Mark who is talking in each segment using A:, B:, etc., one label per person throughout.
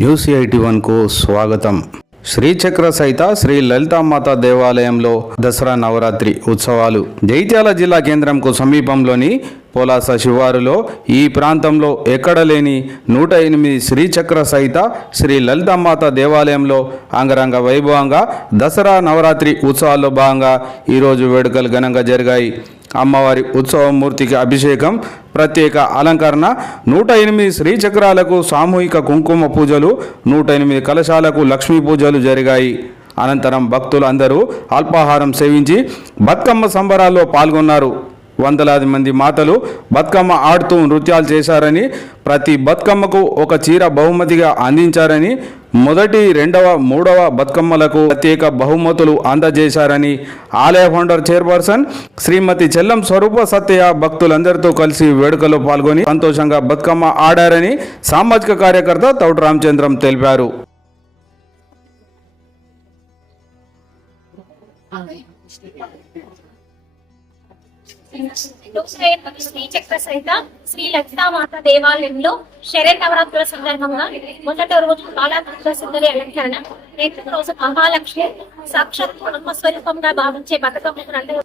A: News eighty వన్కు స్వాగతం. శ్రీచక్ర సహిత శ్రీ లలితామాత దేవాలయంలో దసరా నవరాత్రి ఉత్సవాలు. జైత్యాల జిల్లా కేంద్రంకు సమీపంలోని పోలాస శివారులో ఈ ప్రాంతంలో ఎక్కడ లేని నూట ఎనిమిది శ్రీచక్ర సహిత శ్రీ లలితామాత దేవాలయంలో అంగరంగ వైభవంగా దసరా నవరాత్రి ఉత్సవాల్లో భాగంగా ఈరోజు వేడుకలు ఘనంగా జరిగాయి. అమ్మవారి ఉత్సవమూర్తికి అభిషేకం ప్రత్యేక అలంకరణ నూట ఎనిమిది శ్రీచక్రాలకు సామూహిక కుంకుమ పూజలు నూట ఎనిమిది కలశాలకు లక్ష్మీ పూజలు జరిగాయి. అనంతరం భక్తులు అందరూ అల్పాహారం సేవించి బతుకమ్మ సంబరాల్లో పాల్గొన్నారు. వందలాది మంది మాతలు బతుకమ్మ ఆడుతూ నృత్యాలు చేశారని ప్రతి బతుకమ్మకు ఒక చీర బహుమతిగా అందించారని మొదటి రెండవ మూడవ బతుకమ్మలకు ప్రత్యేక బహుమతులు అందజేశారని ఆలయ ఫౌండర్ చైర్పర్సన్ శ్రీమతి చెల్లం స్వరూప సత్య భక్తులందరితో కలిసి వేడుకలో పాల్గొని సంతోషంగా బతుకమ్మ ఆడారని సామాజిక కార్యకర్త తౌటు రామచంద్రం తెలిపారు.
B: శ్రీ చక్ర సహిత శ్రీ లలితామాత దేవాలయంలో శరణ్ నవరాత్రుల సందర్భంగా మొదటి రోజు కాళాకృష్ణ సుందరి అలంకరణ రెండవ రోజు మహాలక్ష్మి సాక్షాత్ బ్రహ్మస్వరూపంగా భావించే బతుకమ్మ రెండవ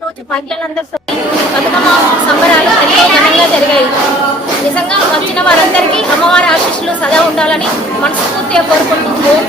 B: రోజు మహిళలందరితో బతుకమ్మ సంబరాలు ఎంతో ఘనంగా జరిగాయి. నిజంగా వచ్చిన వారందరికీ అమ్మవారి ఆశీస్సులు సదా ఉండాలని మనస్ఫూర్తిగా కోరుకుంటూ ఓం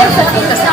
B: శ్రీ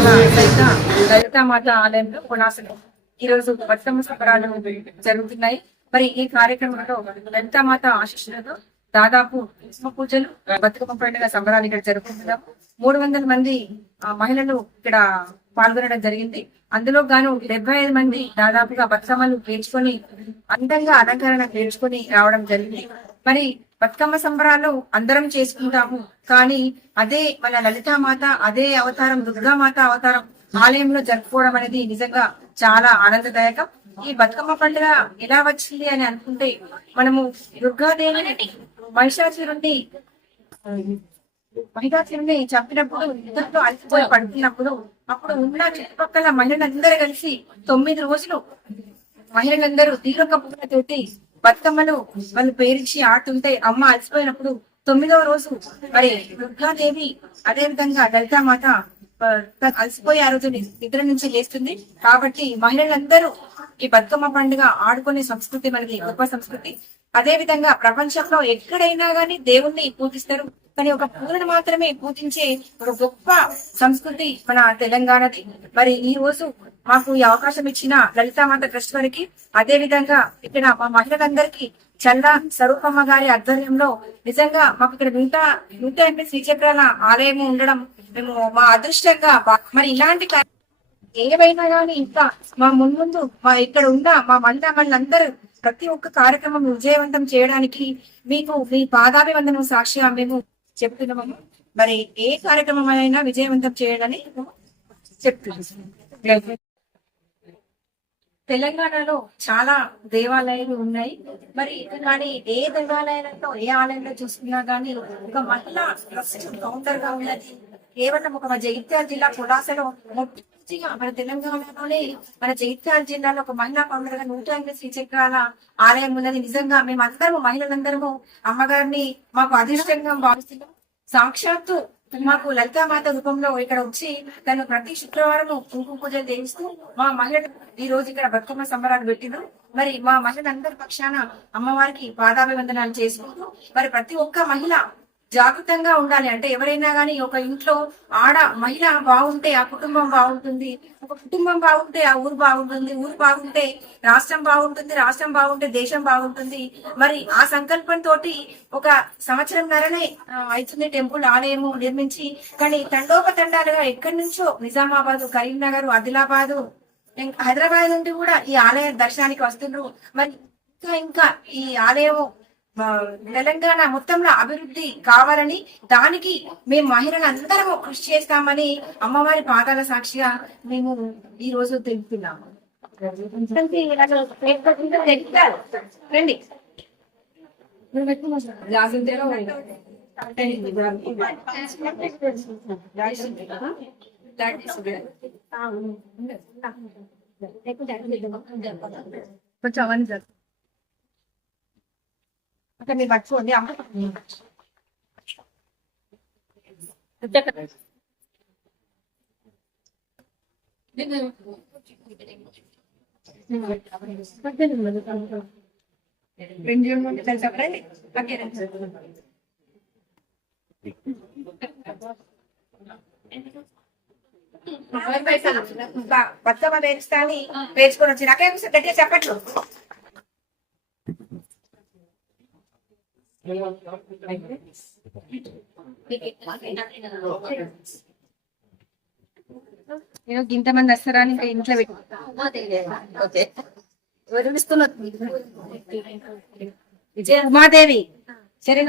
C: శ్రీచక్రాల మాత లలితామాత ఆలయంలో ఈ ఈరోజు బతుకమ్మ సంబరాలు జరుగుతున్నాయి. మరి ఈ కార్యక్రమంలో లలితామాత ఆశిస్సులతో దాదాపు పుష్ప పూజలు బతుకమ్మ పండుగ సంబరాలు ఇక్కడ జరుపుకుంటున్నాము. మూడు వందల మంది ఆ, మహిళలు ఇక్కడ పాల్గొనడం జరిగింది. అందులో గాను డెబ్బై ఐదు మంది దాదాపుగా బతుకమ్మలు పేర్చుకొని అందంగా అలంకరణ పేర్చుకొని రావడం జరిగింది. మరి బతుకమ్మ సంబరాలు అందరం చేసుకుంటాము. కానీ అదే మన లలితామాత అదే అవతారం దుర్గామాత అవతారం ఆలయంలో జరుపుకోవడం అనేది నిజంగా చాలా ఆనందదాయకం. ఈ బతుకమ్మ పండుగ ఎలా వచ్చింది అని అనుకుంటే మనము దుర్గాదేవిని మహిషాసురుణ్ణి మహిళాసురుణ్ణి చంపినప్పుడు యుద్ధంతో అలసిపోయి పడుతున్నప్పుడు అప్పుడు ఉన్న చుట్టుపక్కల మహిళలందరూ కలిసి తొమ్మిది రోజులు మహిళలందరూ తీరొక్క పువ్వులతోటి బతుకమ్మలు వాళ్ళు పేరించి ఆడుతుంటే అమ్మ అలసిపోయినప్పుడు తొమ్మిదవ రోజు మరి దుర్గాదేవి అదే విధంగా లలితామాత ఆ, ఆ రోజు నిద్ర నుంచి లేస్తుంది. కాబట్టి మహిళలందరూ ఈ బతుకమ్మ పండుగ ఆడుకునే సంస్కృతి మనకి గొప్ప సంస్కృతి. అదే విధంగా ప్రపంచంలో ఎక్కడైనా గానీ దేవుణ్ణి పూజిస్తారు. కానీ ఒక పూలను మాత్రమే పూజించే ఒక గొప్ప సంస్కృతి మన తెలంగాణది. మరి ఈ రోజు మాకు ఈ అవకాశం ఇచ్చిన లలితామాత ట్రస్ట్ వారికి అదే విధంగా ఇక్కడ మా మహిళలందరికీ చల్ల స్వరూపమ్మ గారి ఆధ్వర్యంలో నిజంగా మాకు ఇక్కడ నూట నూట ఎనిమిది శ్రీచక్రాల ఆలయం ఉండడం మేము మా అదృష్టంగా మరి ఇలాంటి ఏవైనా కానీ ఇంకా మా మున్ముందు మా ఇక్కడ ఉన్న మా మహిళా అందరూ ప్రతి ఒక్క కార్యక్రమం విజయవంతం చేయడానికి మీకు మీ పాదాభివందనం సాక్షిగా మేము చెప్తున్నాము. మరి ఏ కార్యక్రమం అయినా విజయవంతం చేయడని చెప్తున్నాము. తెలంగాణలో చాలా దేవాలయాలు ఉన్నాయి. మరి కానీ ఏ దేవాలయాలలో ఏ ఆలయంలో చూసుకున్నా కానీ ఒక మహిళ ట్రస్ట్ కౌంటర్గా ఉన్నది. కేవలం ఒక జగిత్యాల జిల్లా కులాసలో మొదటిగా మన తెలంగాణలోనే మన జగిత్యాల జిల్లాలో ఒక మహిళా కౌంటర్ నూట ఎనిమిది శ్రీచక్రాల ఆలయం ఉన్నది. నిజంగా మేమందరము మహిళలందరము అమ్మగారిని మాకు అదృష్టంగా భావిస్తున్నాం. సాక్షాత్తు మాకు లలితామాత రూపంలో ఇక్కడ వచ్చి తను ప్రతి శుక్రవారం కుంకుమ పూజలు చేయిస్తూ మా మహిళ ఈ రోజు ఇక్కడ బతుకమ్మ సంబరాలు పెట్టిండ్రు. మరి మా మహిళలందరి పక్షాన అమ్మవారికి పాదాభివందనాలు చేసుకుంటూ మరి ప్రతి ఒక్క మహిళ జాగృతంగా ఉండాలి. అంటే ఎవరైనా గానీ ఒక ఇంట్లో ఆడ మహిళ బాగుంటే ఆ కుటుంబం బాగుంటుంది ఒక కుటుంబం బాగుంటే ఆ ఊరు బాగుంటుంది ఊరు బాగుంటే రాష్ట్రం బాగుంటుంది రాష్ట్రం బాగుంటే దేశం బాగుంటుంది. మరి ఆ సంకల్పం తోటి ఒక సంవత్సరం నరనే అవుతుంది టెంపుల్ ఆలయము నిర్మించి కానీ తండోపతండాలుగా ఎక్కడి నుంచో నిజామాబాద్ కరీంనగర్ ఆదిలాబాదు హైదరాబాద్ నుండి కూడా ఈ ఆలయ దర్శనానికి వస్తుండ్రు. మరి ఇంకా ఇంకా ఈ ఆలయము తెలంగాణ మొత్తంలో అభివృద్ధి కావాలని దానికి మేము మహిళలు అందరము కృషి చేస్తామని అమ్మవారి పాదాల సాక్షిగా మేము ఈ రోజు తెలుపుతున్నాము. రండి. కొంచెం అవన్నీ జరుగు. అక్కడ మీరు పట్టుకోండి అమ్మ. రెండు నుండి బతుకమ్మ అని పేర్చుకొని వచ్చి నాకేమి గట్టిగా చెప్పట్లు నేను ఇంతమంది వస్తారా ఇంకా ఇంట్లో పెట్టి ఉమాదేవి. సరే